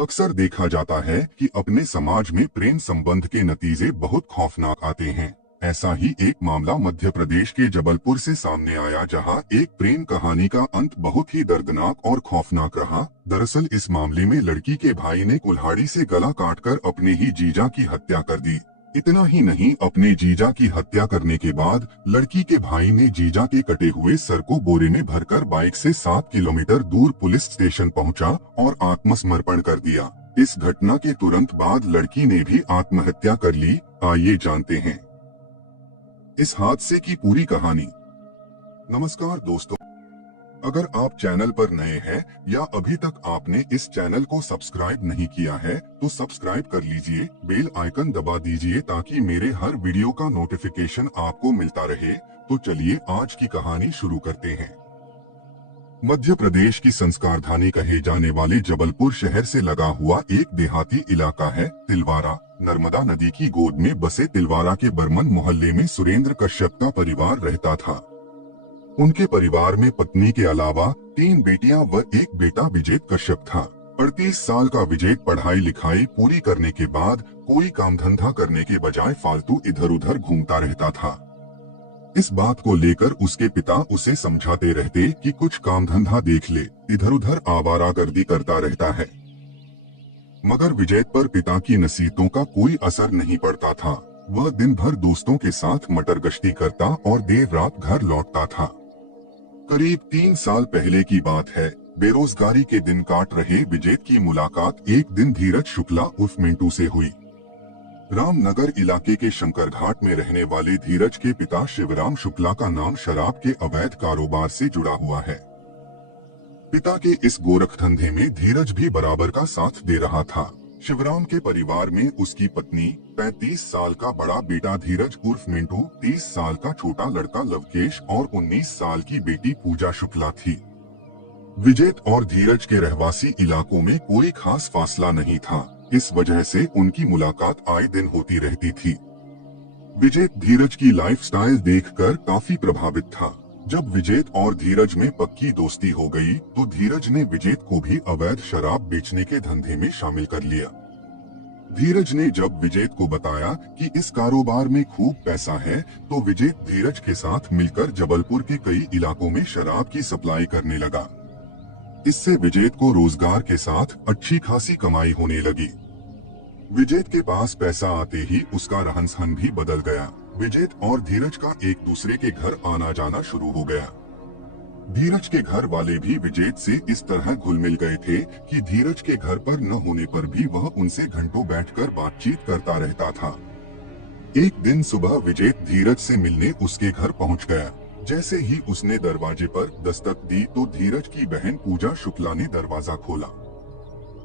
अक्सर देखा जाता है कि अपने समाज में प्रेम संबंध के नतीजे बहुत खौफनाक आते हैं। ऐसा ही एक मामला मध्य प्रदेश के जबलपुर से सामने आया, जहां एक प्रेम कहानी का अंत बहुत ही दर्दनाक और खौफनाक रहा। दरअसल इस मामले में लड़की के भाई ने कुल्हाड़ी से गला काटकर अपने ही जीजा की हत्या कर दी। इतना ही नहीं, अपने जीजा की हत्या करने के बाद लड़की के भाई ने जीजा के कटे हुए सर को बोरे में भरकर बाइक से 7 किलोमीटर दूर पुलिस स्टेशन पहुंचा और आत्मसमर्पण कर दिया। इस घटना के तुरंत बाद लड़की ने भी आत्महत्या कर ली। आइए जानते हैं इस हादसे की पूरी कहानी। नमस्कार दोस्तों, अगर आप चैनल पर नए हैं या अभी तक आपने इस चैनल को सब्सक्राइब नहीं किया है तो सब्सक्राइब कर लीजिए, बेल आइकन दबा दीजिए ताकि मेरे हर वीडियो का नोटिफिकेशन आपको मिलता रहे। तो चलिए आज की कहानी शुरू करते हैं। मध्य प्रदेश की संस्कारधानी कहे जाने वाले जबलपुर शहर से लगा हुआ एक देहाती इलाका है तिलवारा। नर्मदा नदी की गोद में बसे तिलवारा के बर्मन मोहल्ले में सुरेंद्र कश्यप का परिवार रहता था। उनके परिवार में पत्नी के अलावा 3 बेटियां व एक बेटा विजेत कश्यप था। 38 साल का विजेत पढ़ाई लिखाई पूरी करने के बाद कोई काम धंधा करने के बजाय फालतू इधर उधर घूमता रहता था। इस बात को लेकर उसके पिता उसे समझाते रहते कि कुछ काम धंधा देख ले, इधर उधर आवारागर्दी करता रहता है। मगर विजेत पर पिता की नसीहतों का कोई असर नहीं पड़ता था। वह दिन भर दोस्तों के साथ मटर गश्ती करता और देर रात घर लौटता था। करीब 3 साल पहले की बात है। बेरोजगारी के दिन काट रहे विजेत की मुलाकात एक दिन धीरज शुक्ला उर्फ मिंटू से हुई। रामनगर इलाके के शंकर घाट में रहने वाले धीरज के पिता शिवराम शुक्ला का नाम शराब के अवैध कारोबार से जुड़ा हुआ है। पिता के इस गोरख धंधे में धीरज भी बराबर का साथ दे रहा था। शिवराम के परिवार में उसकी पत्नी, 35 साल का बड़ा बेटा धीरज उर्फ मिंटू, 30 साल का छोटा लड़का लवकेश और 19 साल की बेटी पूजा शुक्ला थी। विजेत और धीरज के रहवासी इलाकों में कोई खास फासला नहीं था, इस वजह से उनकी मुलाकात आए दिन होती रहती थी। विजेत धीरज की लाइफस्टाइल देखकर काफी प्रभावित था। जब विजेत और धीरज में पक्की दोस्ती हो गई तो धीरज ने विजेत को भी अवैध शराब बेचने के धंधे में शामिल कर लिया। धीरज ने जब विजेत को बताया कि इस कारोबार में खूब पैसा है तो विजेत धीरज के साथ मिलकर जबलपुर के कई इलाकों में शराब की सप्लाई करने लगा। इससे विजेत को रोजगार के साथ अच्छी खासी कमाई होने लगी। विजेत के पास पैसा आते ही उसका रहन सहन भी बदल गया। विजेत और धीरज का एक दूसरे के घर आना जाना शुरू हो गया। धीरज के घर वाले भी विजेत से इस तरह घुल मिल गए थे कि धीरज के घर पर न होने पर भी वह उनसे घंटों बैठकर बातचीत करता रहता था। एक दिन सुबह विजेत धीरज से मिलने उसके घर पहुंच गया। जैसे ही उसने दरवाजे पर दस्तक दी तो धीरज की बहन पूजा शुक्ला ने दरवाजा खोला।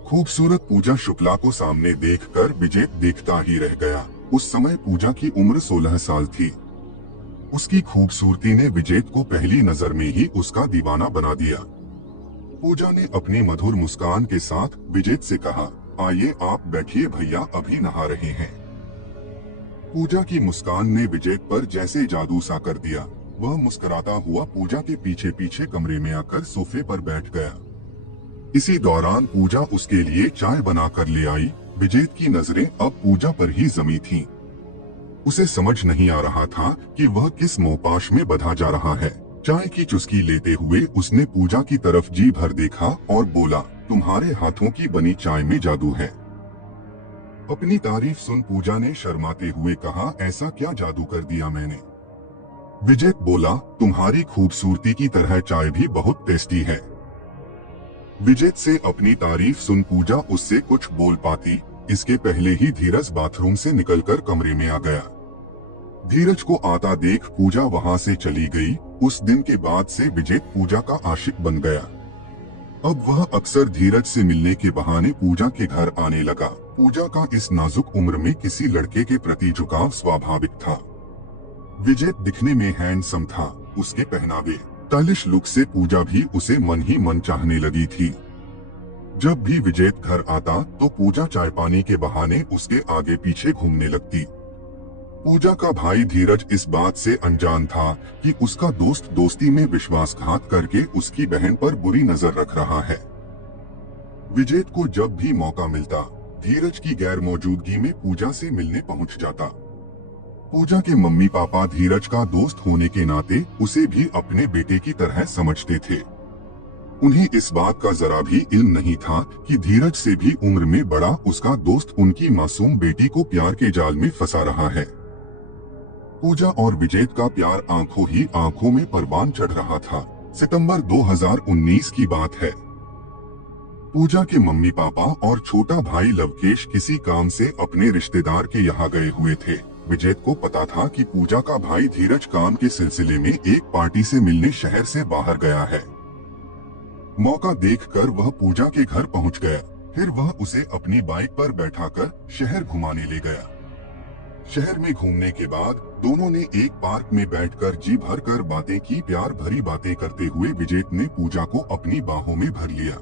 खूबसूरत पूजा शुक्ला को सामने देखकर विजेत देखता ही रह गया। उस समय पूजा की उम्र 16 साल थी। उसकी खूबसूरती ने विजेत को पहली नजर में ही उसका दीवाना बना दिया। पूजा ने अपनी मधुर मुस्कान के साथ विजेत से कहा, आइए आप बैठिए भैया, अभी नहा रहे हैं। पूजा की मुस्कान ने विजेत पर जैसे जादू सा कर दिया। वह मुस्कुराता हुआ पूजा के पीछे पीछे कमरे में आकर सोफे पर बैठ गया। इसी दौरान पूजा उसके लिए चाय बनाकर ले आई। विजेत की नजरें अब पूजा पर ही जमी थीं। उसे समझ नहीं आ रहा था कि वह किस मोहपाश में बंधा जा रहा है। चाय की चुस्की लेते हुए उसने पूजा की तरफ जी भर देखा और बोला, तुम्हारे हाथों की बनी चाय में जादू है। अपनी तारीफ सुन पूजा ने शर्माते हुए कहा, ऐसा क्या जादू कर दिया मैंने? विजेत बोला, तुम्हारी खूबसूरती की तरह चाय भी बहुत टेस्टी है। विजेत से अपनी तारीफ सुन पूजा उससे कुछ बोल पाती, इसके पहले ही धीरज बाथरूम से निकलकर कमरे में आ गया। धीरज को आता देख पूजा वहां से चली गई। उस दिन के बाद से विजेत पूजा का आशिक बन गया। अब वह अक्सर धीरज से मिलने के बहाने पूजा के घर आने लगा। पूजा का इस नाजुक उम्र में किसी लड़के के प्रति झुकाव स्वाभाविक था। विजेत दिखने में हैंडसम था। उसके पहनावे, स्टाइलिश लुक से पूजा भी उसे मन ही मन चाहने लगी थी। जब भी विजेत घर आता तो पूजा चाय पानी के बहाने उसके आगे पीछे घूमने लगती। पूजा का भाई धीरज इस बात से अनजान था कि उसका दोस्त दोस्ती में विश्वासघात करके उसकी बहन पर बुरी नजर रख रहा है। विजेत को जब भी मौका मिलता धीरज की गैर मौजूदगी में पूजा से मिलने पहुंच जाता। पूजा के मम्मी पापा धीरज का दोस्त होने के नाते उसे भी अपने बेटे की तरह समझते थे। उन्हें इस बात का जरा भी इल्म नहीं था कि धीरज से भी उम्र में बड़ा उसका दोस्त उनकी मासूम बेटी को प्यार के जाल में फंसा रहा है। पूजा और विजेत का प्यार आंखों ही आंखों में परवान चढ़ रहा था। सितंबर 2019 की बात है। पूजा के मम्मी पापा और छोटा भाई लवकेश किसी काम से अपने रिश्तेदार के यहाँ गए हुए थे। विजेत को पता था कि पूजा का भाई धीरज काम के सिलसिले में एक पार्टी से मिलने शहर से बाहर गया है। मौका देखकर वह पूजा के घर पहुंच गया। फिर वह उसे अपनी बाइक पर बैठाकर शहर घुमाने ले गया। शहर में घूमने के बाद दोनों ने एक पार्क में बैठकर जी भर कर बातें की। प्यार भरी बातें करते हुए विजेत ने पूजा को अपनी बाहों में भर लिया।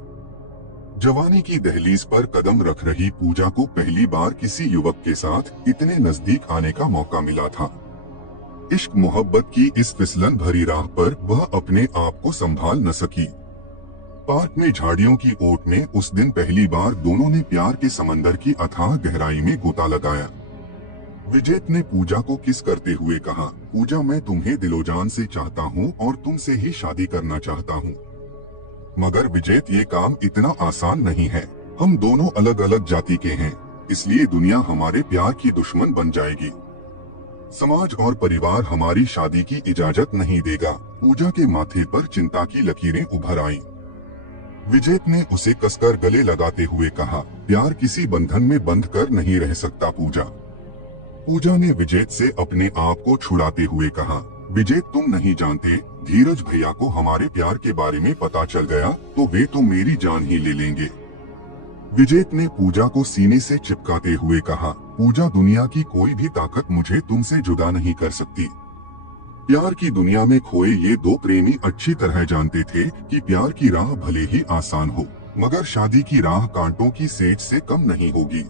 जवानी की दहलीज पर कदम रख रही पूजा को पहली बार किसी युवक के साथ इतने नजदीक आने का मौका मिला था। इश्क मोहब्बत की इस फिसलन भरी राह पर वह अपने आप को संभाल न सकी। पार्क में झाड़ियों की ओट में उस दिन पहली बार दोनों ने प्यार के समंदर की अथाह गहराई में गोता लगाया। विजेत ने पूजा को किस करते हुए कहा, पूजा मैं तुम्हें दिलोजान से चाहता हूँ और तुमसे ही शादी करना चाहता हूँ। मगर विजेत ये काम इतना आसान नहीं है। हम दोनों अलग अलग जाति के हैं, इसलिए दुनिया हमारे प्यार की दुश्मन बन जाएगी। समाज और परिवार हमारी शादी की इजाजत नहीं देगा। पूजा के माथे पर चिंता की लकीरें उभर आईं। विजेत ने उसे कसकर गले लगाते हुए कहा, प्यार किसी बंधन में बंध कर नहीं रह सकता पूजा। पूजा ने विजेत से अपने आप को छुड़ाते हुए कहा, विजेत तुम नहीं जानते, धीरज भैया को हमारे प्यार के बारे में पता चल गया तो वे तो मेरी जान ही ले लेंगे। विजेत ने पूजा को सीने से चिपकाते हुए कहा, पूजा दुनिया की कोई भी ताकत मुझे तुमसे जुदा नहीं कर सकती। प्यार की दुनिया में खोए ये दो प्रेमी अच्छी तरह जानते थे कि प्यार की राह भले ही आसान हो, मगर शादी की राह कांटों की सेज से कम नहीं होगी।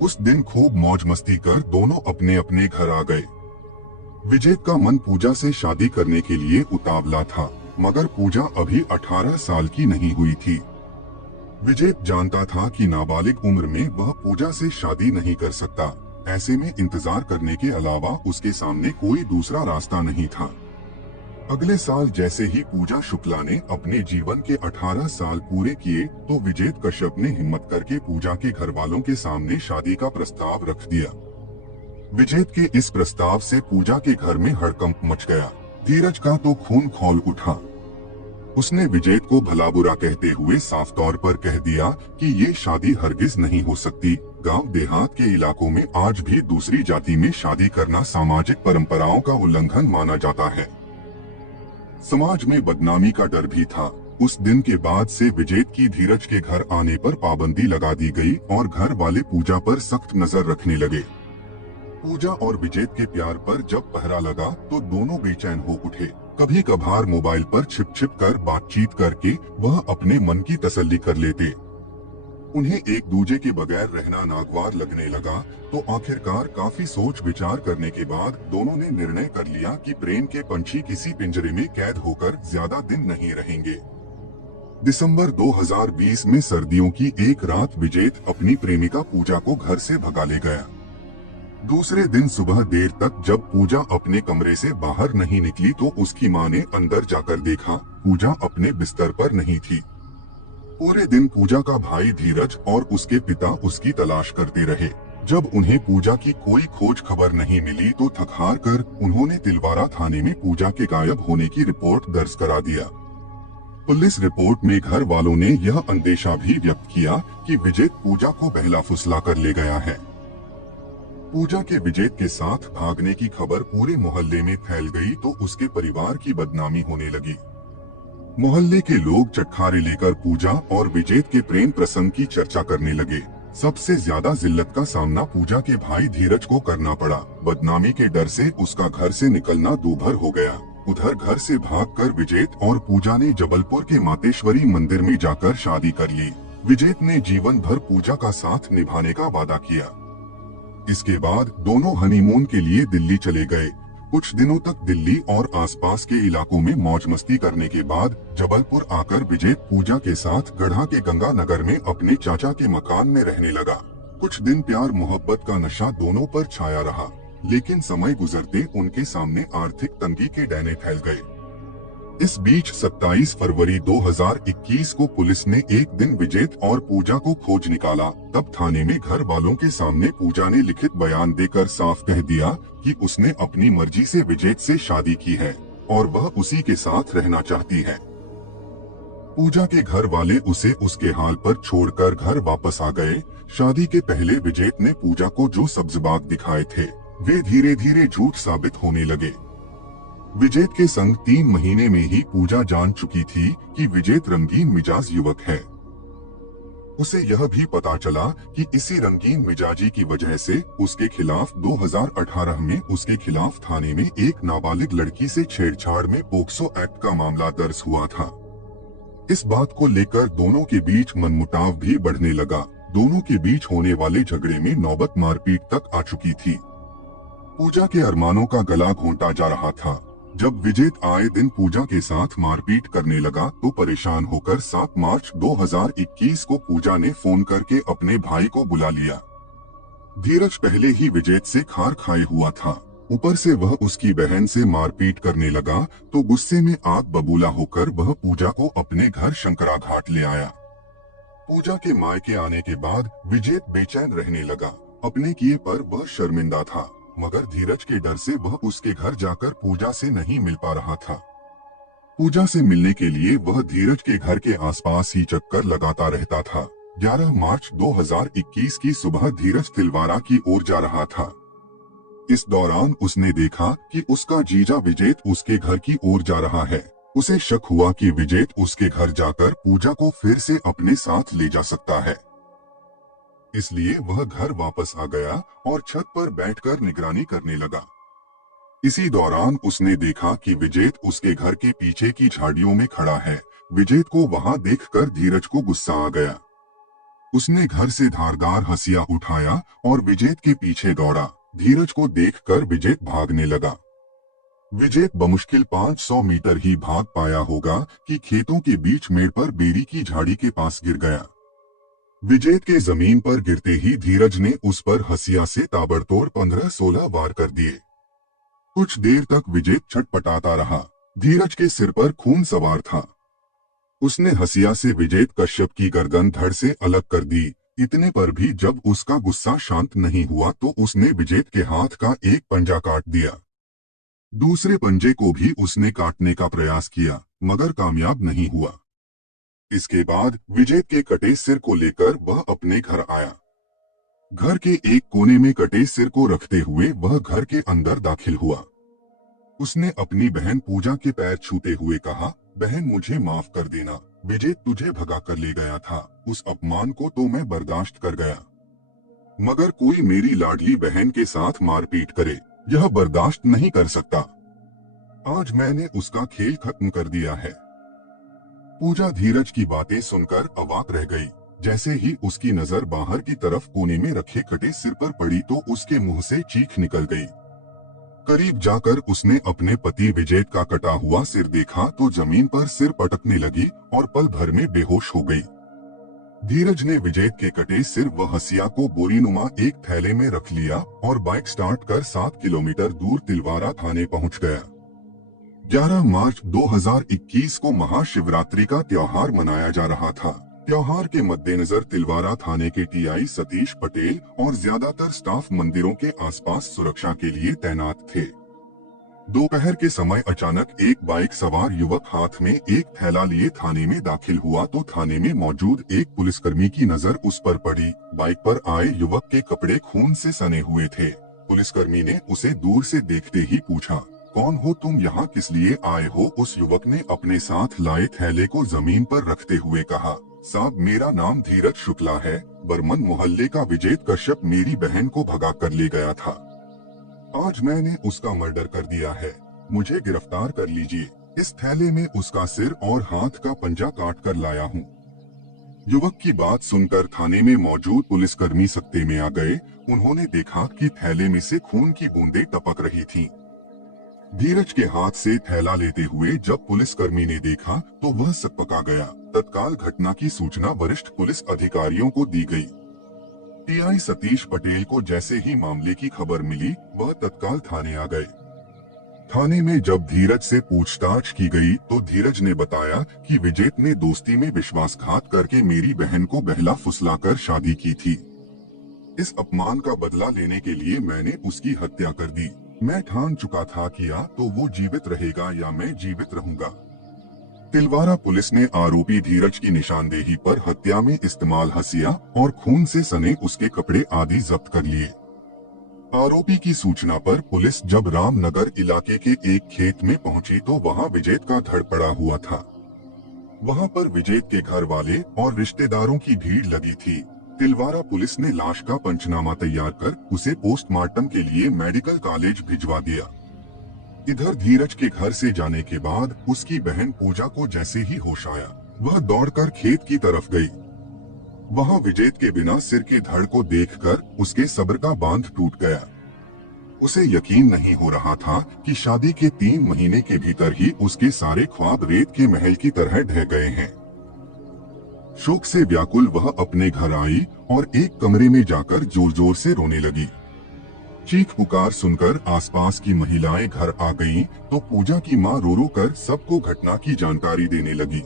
उस दिन खूब मौज मस्ती कर दोनों अपने अपने घर आ गए। विजेत का मन पूजा से शादी करने के लिए उतावला था, मगर पूजा अभी 18 साल की नहीं हुई थी। विजेत जानता था कि नाबालिग उम्र में वह पूजा से शादी नहीं कर सकता। ऐसे में इंतजार करने के अलावा उसके सामने कोई दूसरा रास्ता नहीं था। अगले साल जैसे ही पूजा शुक्ला ने अपने जीवन के 18 साल पूरे किए तो विजेत कश्यप ने हिम्मत करके पूजा के घर वालों के सामने शादी का प्रस्ताव रख दिया। विजेत के इस प्रस्ताव से पूजा के घर में हड़कंप मच गया। धीरज का तो खून खौल उठा। उसने विजेत को भला बुरा कहते हुए साफ तौर पर कह दिया कि ये शादी हरगिज नहीं हो सकती। गांव देहात के इलाकों में आज भी दूसरी जाति में शादी करना सामाजिक परंपराओं का उल्लंघन माना जाता है। समाज में बदनामी का डर भी था। उस दिन के बाद से विजेत की धीरज के घर आने पर पाबंदी लगा दी गई और घर वाले पूजा पर सख्त नजर रखने लगे। पूजा और विजेत के प्यार पर जब पहरा लगा तो दोनों बेचैन हो उठे। कभी कभार मोबाइल पर छिप छिप कर बातचीत करके वह अपने मन की तसल्ली कर लेते। उन्हें एक दूजे के बगैर रहना नागवार लगने लगा तो आखिरकार काफी सोच विचार करने के बाद दोनों ने निर्णय कर लिया कि प्रेम के पंछी किसी पिंजरे में कैद होकर ज्यादा दिन नहीं रहेंगे। दिसंबर 2020 में सर्दियों की एक रात विजेत अपनी प्रेमिका पूजा को घर से भगा ले गया। दूसरे दिन सुबह देर तक जब पूजा अपने कमरे से बाहर नहीं निकली तो उसकी मां ने अंदर जाकर देखा, पूजा अपने बिस्तर पर नहीं थी। पूरे दिन पूजा का भाई धीरज और उसके पिता उसकी तलाश करते रहे। जब उन्हें पूजा की कोई खोज खबर नहीं मिली तो थक हार कर उन्होंने तिलवारा थाने में पूजा के गायब होने की रिपोर्ट दर्ज करा दिया। पुलिस रिपोर्ट में घर वालों ने यह अंदेशा भी व्यक्त किया कि विजेत पूजा को बहला फुसला कर ले गया है। पूजा के विजेत के साथ भागने की खबर पूरे मोहल्ले में फैल गई तो उसके परिवार की बदनामी होने लगी। मोहल्ले के लोग चटखारे लेकर पूजा और विजेत के प्रेम प्रसंग की चर्चा करने लगे। सबसे ज्यादा जिल्लत का सामना पूजा के भाई धीरज को करना पड़ा। बदनामी के डर से उसका घर से निकलना दूभर हो गया। उधर घर से भागकर विजेत और पूजा ने जबलपुर के मातेश्वरी मंदिर में जाकर शादी कर ली। विजेत ने जीवन भर पूजा का साथ निभाने का वादा किया। इसके बाद दोनों हनीमून के लिए दिल्ली चले गए। कुछ दिनों तक दिल्ली और आसपास के इलाकों में मौज मस्ती करने के बाद जबलपुर आकर विजेत पूजा के साथ गढ़ा के गंगा नगर में अपने चाचा के मकान में रहने लगा। कुछ दिन प्यार मोहब्बत का नशा दोनों पर छाया रहा, लेकिन समय गुजरते उनके सामने आर्थिक तंगी के डैने फैल गए। इस बीच 27 फरवरी 2021 को पुलिस ने एक दिन विजेत और पूजा को खोज निकाला। तब थाने में घर वालों के सामने पूजा ने लिखित बयान देकर साफ कह दिया कि उसने अपनी मर्जी से विजेत से शादी की है और वह उसी के साथ रहना चाहती है। पूजा के घर वाले उसे उसके हाल पर छोड़कर घर वापस आ गए। शादी के पहले विजेत ने पूजा को जो सब्ज़बाग दिखाए थे वे धीरे धीरे झूठ साबित होने लगे। विजेत के संग 3 महीने में ही पूजा जान चुकी थी कि विजेत रंगीन मिजाज युवक है। उसे यह भी पता चला कि इसी रंगीन मिजाजी की वजह से उसके खिलाफ 2018 में उसके खिलाफ थाने में एक नाबालिग लड़की से छेड़छाड़ में पोक्सो एक्ट का मामला दर्ज हुआ था। इस बात को लेकर दोनों के बीच मनमुटाव भी बढ़ने लगा। दोनों के बीच होने वाले झगड़े में नौबत मारपीट तक आ चुकी थी। पूजा के अरमानों का गला घोंटा जा रहा था। जब विजेत आए दिन पूजा के साथ मारपीट करने लगा तो परेशान होकर 7 मार्च 2021 को पूजा ने फोन करके अपने भाई को बुला लिया। धीरज पहले ही विजेत से खार खाए हुआ था, ऊपर से वह उसकी बहन से मारपीट करने लगा तो गुस्से में आग बबूला होकर वह पूजा को अपने घर शंकरा घाट ले आया। पूजा के मायके आने के बाद विजेत बेचैन रहने लगा। अपने किए पर वह शर्मिंदा था, मगर धीरज के डर से वह उसके घर जाकर पूजा से नहीं मिल पा रहा था। पूजा से मिलने के लिए वह धीरज के घर के आसपास ही चक्कर लगाता रहता था। 11 मार्च 2021 की सुबह धीरज तिलवारा की ओर जा रहा था। इस दौरान उसने देखा कि उसका जीजा विजेत उसके घर की ओर जा रहा है। उसे शक हुआ कि विजेत उसके घर जाकर पूजा को फिर से अपने साथ ले जा सकता है, इसलिए वह घर वापस आ गया और छत पर बैठकर निगरानी करने लगा। इसी दौरान उसने देखा कि विजेत उसके घर के पीछे की झाड़ियों में खड़ा है। विजेत को वहां देखकर धीरज को गुस्सा आ गया। उसने घर से धारदार हंसिया उठाया और विजेत के पीछे दौड़ा। धीरज को देखकर विजेत भागने लगा। विजेत बमुश्किल 500 मीटर ही भाग पाया होगा कि खेतों के बीच मेड़ पर बेरी की झाड़ी के पास गिर गया। विजेत के जमीन पर गिरते ही धीरज ने उस पर हंसिया से ताबड़तोड़ 15-16 वार कर दिए। कुछ देर तक विजेत छटपटाता रहा। धीरज के सिर पर खून सवार था। उसने हंसिया से विजेत कश्यप की गर्दन धड़ से अलग कर दी। इतने पर भी जब उसका गुस्सा शांत नहीं हुआ तो उसने विजेत के हाथ का एक पंजा काट दिया। दूसरे पंजे को भी उसने काटने का प्रयास किया, मगर कामयाब नहीं हुआ। इसके बाद विजेत के कटे सिर को लेकर वह अपने घर आया। घर के एक कोने में कटे सिर को रखते हुए वह घर के अंदर दाखिल हुआ। उसने अपनी बहन पूजा के पैर छूते हुए कहा, बहन मुझे माफ कर देना, विजेत तुझे भगा कर ले गया था। उस अपमान को तो मैं बर्दाश्त कर गया, मगर कोई मेरी लाडली बहन के साथ मारपीट करे, यह बर्दाश्त नहीं कर सकता। आज मैंने उसका खेल खत्म कर दिया है। पूजा धीरज की बातें सुनकर अवाक रह गई। जैसे ही उसकी नजर बाहर की तरफ कोने में रखे कटे सिर पर पड़ी तो उसके मुंह से चीख निकल गई। करीब जाकर उसने अपने पति विजेत का कटा हुआ सिर देखा तो जमीन पर सिर पटकने लगी और पल भर में बेहोश हो गई। धीरज ने विजेत के कटे सिर व हंसिया को बोरीनुमा एक थैले में रख लिया और बाइक स्टार्ट कर 7 किलोमीटर दूर तिलवारा थाने पहुंच गया। 11 मार्च 2021 को महाशिवरात्रि का त्योहार मनाया जा रहा था। त्योहार के मद्देनजर तिलवारा थाने के टीआई सतीश पटेल और ज्यादातर स्टाफ मंदिरों के आसपास सुरक्षा के लिए तैनात थे। दोपहर के समय अचानक एक बाइक सवार युवक हाथ में एक थैला लिए थाने में दाखिल हुआ तो थाने में मौजूद एक पुलिसकर्मी की नजर उस पर पड़ी। बाइक पर आए युवक के कपड़े खून से सने हुए थे। पुलिसकर्मी ने उसे दूर से देखते ही पूछा, कौन हो तुम, यहाँ किस लिए आए हो? उस युवक ने अपने साथ लाए थैले को जमीन पर रखते हुए कहा, साहब मेरा नाम धीरज शुक्ला है। बर्मन मोहल्ले का विजेत कश्यप मेरी बहन को भगा कर ले गया था। आज मैंने उसका मर्डर कर दिया है, मुझे गिरफ्तार कर लीजिए। इस थैले में उसका सिर और हाथ का पंजा काट कर लाया हूँ। युवक की बात सुनकर थाने में मौजूद पुलिसकर्मी सकते में आ गए। उन्होंने देखा कि थैले में से खून की बूंदें टपक रही थीं। धीरज के हाथ से थैला लेते हुए जब पुलिसकर्मी ने देखा तो वह सकपका गया। तत्काल घटना की सूचना वरिष्ठ पुलिस अधिकारियों को दी गई। टीआई सतीश पटेल को जैसे ही मामले की खबर मिली, वह तत्काल थाने आ गए। थाने में जब धीरज से पूछताछ की गई तो धीरज ने बताया कि विजेत ने दोस्ती में विश्वासघात करके मेरी बहन को बहला फुसलाकर शादी की थी। इस अपमान का बदला लेने के लिए मैंने उसकी हत्या कर दी। मैं ठान चुका था कि या तो वो जीवित रहेगा या मैं जीवित रहूंगा। तिलवारा पुलिस ने आरोपी धीरज की निशानदेही पर हत्या में इस्तेमाल हसिया और खून से सने उसके कपड़े आदि जब्त कर लिए। आरोपी की सूचना पर पुलिस जब रामनगर इलाके के एक खेत में पहुंची तो वहां विजेत का धड़ पड़ा हुआ था। वहां पर विजेत के घर वाले और रिश्तेदारों की भीड़ लगी थी। तिलवारा पुलिस ने लाश का पंचनामा तैयार कर उसे पोस्टमार्टम के लिए मेडिकल कॉलेज भिजवा दिया। इधर धीरज के घर से जाने के बाद उसकी बहन पूजा को जैसे ही होश आया, वह दौड़कर खेत की तरफ गई। वहां विजेत के बिना सिर के धड़ को देखकर उसके सब्र का बांध टूट गया। उसे यकीन नहीं हो रहा था कि शादी के 3 महीने के भीतर ही उसके सारे ख्वाब रेत के महल की तरह ढह गए हैं। शोक से व्याकुल वह अपने घर आई और एक कमरे में जाकर जोर जोर से रोने लगी। चीख पुकार सुनकर आसपास की महिलाएं घर आ गईं, तो पूजा की मां रो रो कर सबको घटना की जानकारी देने लगी।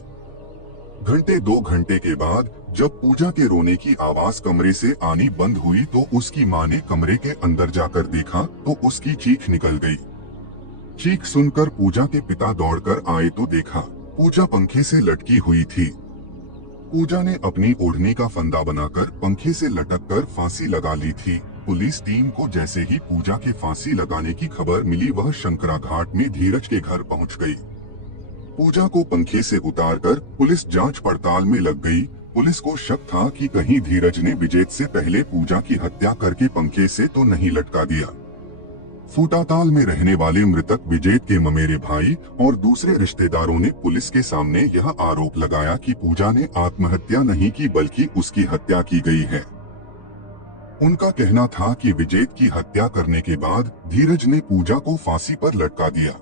घंटे 2 घंटे के बाद जब पूजा के रोने की आवाज कमरे से आनी बंद हुई तो उसकी मां ने कमरे के अंदर जाकर देखा तो उसकी चीख निकल गई। चीख सुनकर पूजा के पिता दौड़कर आए तो देखा पूजा पंखे से लटकी हुई थी। पूजा ने अपनी ओढ़नी का फंदा बनाकर पंखे से लटककर फांसी लगा ली थी। पुलिस टीम को जैसे ही पूजा के फांसी लगाने की खबर मिली, वह शंकरा घाट में धीरज के घर पहुंच गई। पूजा को पंखे से उतारकर पुलिस जांच पड़ताल में लग गई। पुलिस को शक था कि कहीं धीरज ने विजेत से पहले पूजा की हत्या करके पंखे से तो नहीं लटका दिया। फूटाताल में रहने वाले मृतक विजेत के ममेरे भाई और दूसरे रिश्तेदारों ने पुलिस के सामने यह आरोप लगाया कि पूजा ने आत्महत्या नहीं की बल्कि उसकी हत्या की गई है। उनका कहना था कि विजेत की हत्या करने के बाद धीरज ने पूजा को फांसी पर लटका दिया।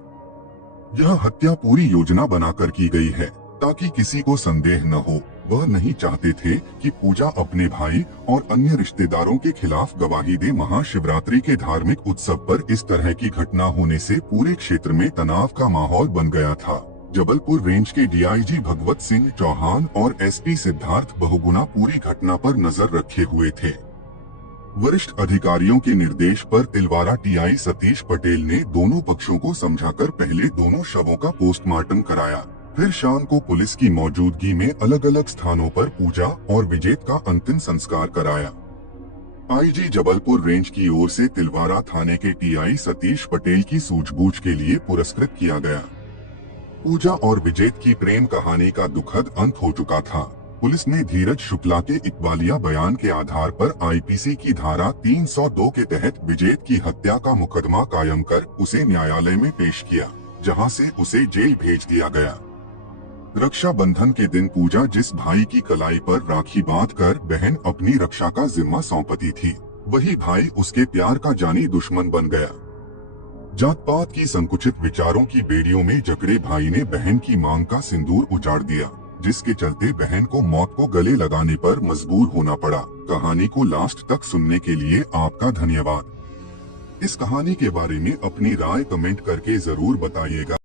यह हत्या पूरी योजना बनाकर की गई है ताकि किसी को संदेह न हो। वह नहीं चाहते थे कि पूजा अपने भाई और अन्य रिश्तेदारों के खिलाफ गवाही दे। महाशिवरात्रि के धार्मिक उत्सव पर इस तरह की घटना होने से पूरे क्षेत्र में तनाव का माहौल बन गया था। जबलपुर रेंज के डीआईजी भगवत सिंह चौहान और एसपी सिद्धार्थ बहुगुणा पूरी घटना पर नजर रखे हुए थे। वरिष्ठ अधिकारियों के निर्देश पर तिलवारा टीआई सतीश पटेल ने दोनों पक्षों को समझाकर पहले दोनों शवों का पोस्टमार्टम कराया। फिर शाम को पुलिस की मौजूदगी में अलग अलग स्थानों पर पूजा और विजेत का अंतिम संस्कार कराया। आईजी जबलपुर रेंज की ओर से तिलवारा थाने के टीआई सतीश पटेल की सूझबूझ के लिए पुरस्कृत किया गया। पूजा और विजेत की प्रेम कहानी का दुखद अंत हो चुका था। पुलिस ने धीरज शुक्ला के इकबालिया बयान के आधार पर आईपीसी की धारा 302 के तहत विजेत की हत्या का मुकदमा कायम कर उसे न्यायालय में पेश किया, जहां से उसे जेल भेज दिया गया। रक्षाबंधन के दिन पूजा जिस भाई की कलाई पर राखी बांधकर बहन अपनी रक्षा का जिम्मा सौंपती थी, वही भाई उसके प्यार का जानी दुश्मन बन गया। जात पात की संकुचित विचारों की बेड़ियों में जकड़े भाई ने बहन की मांग का सिंदूर उजाड़ दिया, जिसके चलते बहन को मौत को गले लगाने पर मजबूर होना पड़ा। कहानी को लास्ट तक सुनने के लिए आपका धन्यवाद। इस कहानी के बारे में अपनी राय कमेंट करके जरूर बताइएगा।